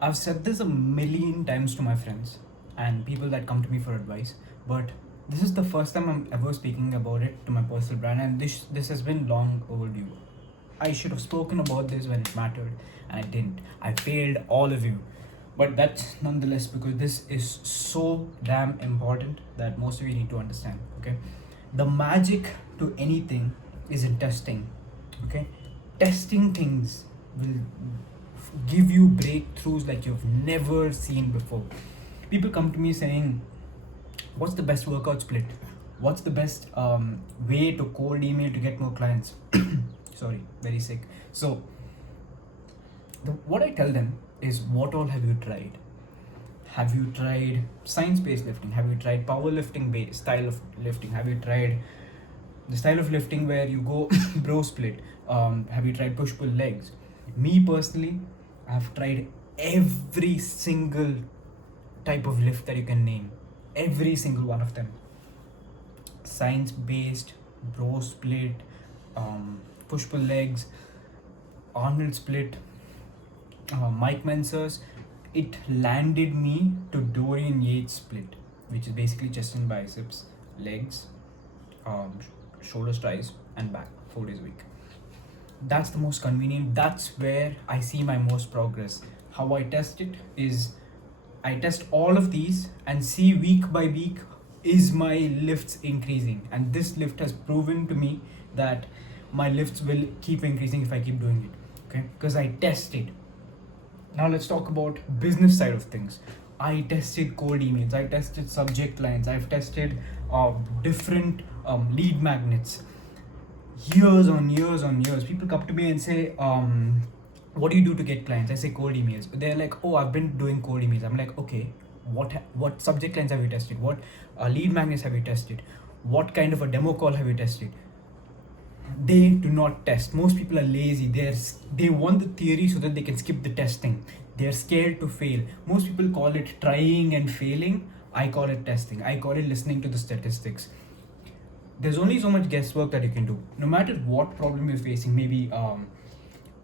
I've said this a million times to my friends and people that come to me for advice, but this is the first time I'm ever speaking about it to my personal brand, and this has been long overdue. I should have spoken about this when it mattered, and I didn't. I failed all of you. But that's nonetheless because this is so damn important that most of you need to understand. Okay, the magic to anything is in testing. Okay, testing things will give you breakthroughs like you've never seen before. People come to me saying, what's the best workout split? What's the best way to cold email to get more clients? Sorry, very sick. So what I tell them is, what all have you tried? Have you tried science-based lifting? Have you tried powerlifting based style of lifting? Have you tried the style of lifting where you go bro split? Have you tried push pull legs? Me personally, I've tried every single type of lift that you can name. Every single one of them. Science-based, bro split, push pull legs, Arnold split, Mike Menser's. It landed me to Dorian Yates split, which is basically chest and biceps, legs, shoulders, tries, and back 4 days a week. That's the most convenient. That's where I see my most progress. How I test it is, I test all of these and see week by week, is my lifts increasing, and this lift has proven to me that my lifts will keep increasing if I keep doing it. Okay, because I test it. Now let's talk about business side of things. I tested cold emails, I tested subject lines, I've tested different lead magnets. Years on years on years, people come to me and say, what do you do to get clients? I say cold emails. They're like, oh, I've been doing cold emails. I'm like, okay, what subject lines have you tested? What lead magnets have you tested? What kind of a demo call have you tested? They do not test. Most people are lazy. They want the theory so that they can skip the testing. They're scared to fail. Most people call it trying and failing. I call it testing. I call it listening to the statistics. There's only so much guesswork that you can do. No matter what problem you're facing, maybe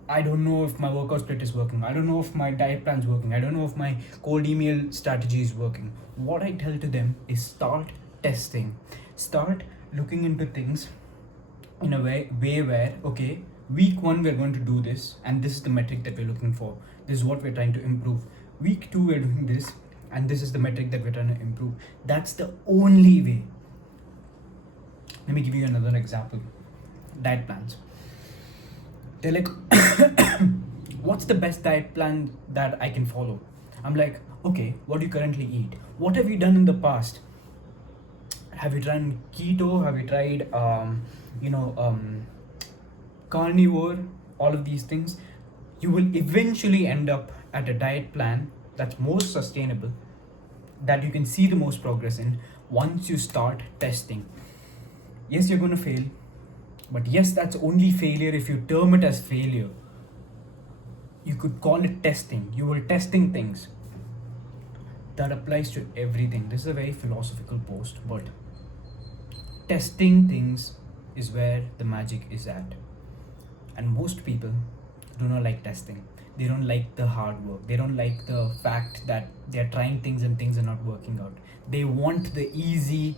I don't know if my workout split is working. I don't know if my diet plan is working. I don't know if my cold email strategy is working. What I tell to them is, start testing. Start looking into things in a way where, okay, week 1 we're going to do this, and this is the metric that we're looking for. This is what we're trying to improve. Week 2 we're doing this, and this is the metric that we're trying to improve. That's the only way. Let me give you another example. Diet plans. They're like, what's the best diet plan that I can follow? I'm like, okay, what do you currently eat? What have you done in the past? Have you tried keto? Have you tried carnivore? All of these things. You will eventually end up at a diet plan that's most sustainable, that you can see the most progress in once you start testing. Yes, you're going to fail, but yes, that's only failure if you term it as failure. You could call it testing. You were testing things. That applies to everything. This is a very philosophical post, but testing things is where the magic is at. And most people do not like testing. They don't like the hard work. They don't like the fact that they're trying things and things are not working out. They want the easy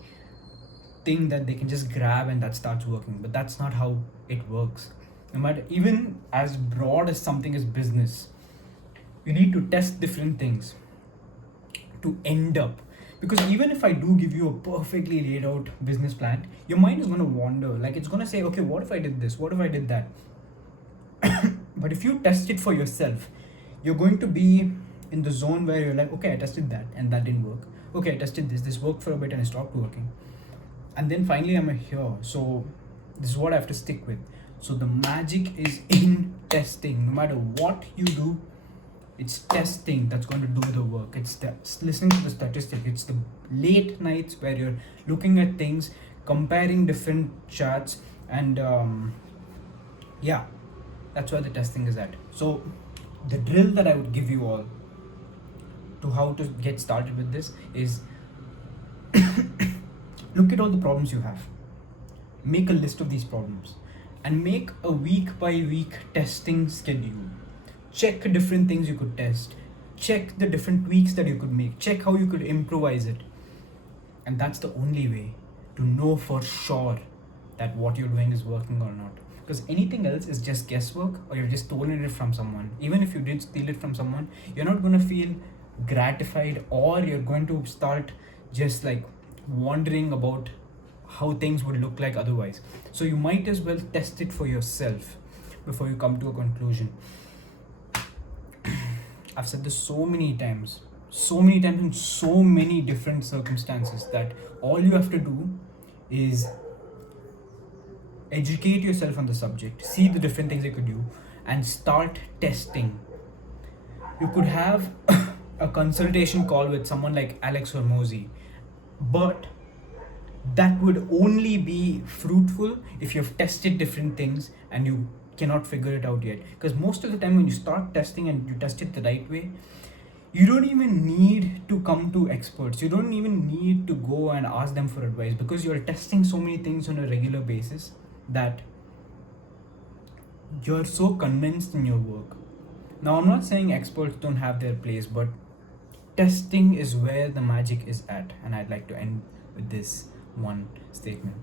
thing that they can just grab and that starts working, but that's not how it works. No matter, even as broad as something is business, you need to test different things to end up. Because even if I do give you a perfectly laid out business plan, your mind is going to wander. Like, it's going to say, okay, what if I did this? What if I did that? But if you test it for yourself, you're going to be in the zone where you're like, okay, I tested that and that didn't work. Okay, I tested this worked for a bit and it stopped working. And then finally I'm here. So this is what I have to stick with. So the magic is in testing. No matter what you do, it's testing that's going to do the work. It's listening to the statistic. It's the late nights where you're looking at things, comparing different charts, and yeah, that's where the testing is at. So the drill that I would give you all to how to get started with this is, look at all the problems you have. Make a list of these problems and make a week by week testing schedule. check different things you could test, check the different tweaks that you could make, check how you could improvise it. And that's the only way to know for sure that what you're doing is working or not. Because anything else is just guesswork, or you've just stolen it from someone. Even if you did steal it from someone, you're not going to feel gratified, or you're going to start just like wondering about how things would look like otherwise. So you might as well test it for yourself before you come to a conclusion. I've said this so many times in so many different circumstances, that all you have to do is educate yourself on the subject, see the different things you could do, and start testing. You could have a consultation call with someone like Alex Hormozy, but that would only be fruitful if you've tested different things and you cannot figure it out yet. Because most of the time, when you start testing and you test it the right way, you don't even need to come to experts. You don't even need to go and ask them for advice, because you're testing so many things on a regular basis that you're so convinced in your work. Now, I'm not saying experts don't have their place, but testing is where the magic is at. And I'd like to end with this one statement.